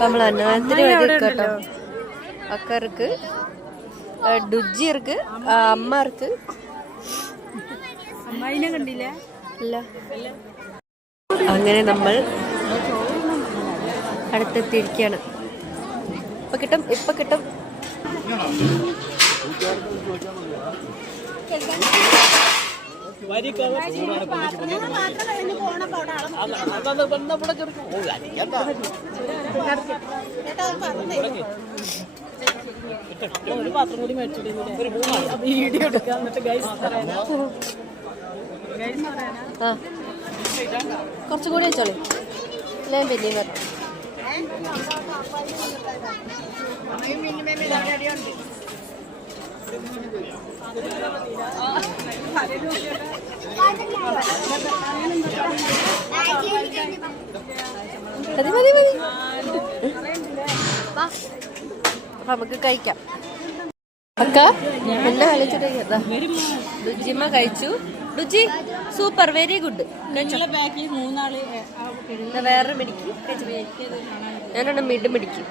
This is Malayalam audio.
നമ്മൾ അന്നത്തിന് കേട്ടോ. அக்கா இருக்கு, டுஜ்ஜி இருக்கு, அம்மா இருக்கு. അമ്മായിനെ കണ്ടില്ല? ഇല്ല. അങ്ങനെ നമ്മൾ അടുത്തെത്തിയിരിക്കുകയാണ്. ഇപ്പൊ കിട്ടും, ഇപ്പൊ കിട്ടും. ഒരു പാത്രം കൂടി മേടിച്ചിട്ട് വീഡിയോ എടുക്കാം. എന്നിട്ട് ഗൈസ് ആ കുറച്ചും കൂടി വെച്ചോളൂ. ഞാൻ പിന്നെയും വരാം. മതി മതി മതി. അപ്പൊ നമുക്ക് കഴിക്കാം. അക്ക എന്നെ കളിച്ചിട്ട് രുചിമ കഴിച്ചു. രുചി സൂപ്പർ, വെരി ഗുഡ്. ബാക്കിൽ 3 ആള് വേറെ മിടിക്കും, ഞാനൊന്ന് മിഡ് മിടിക്കും.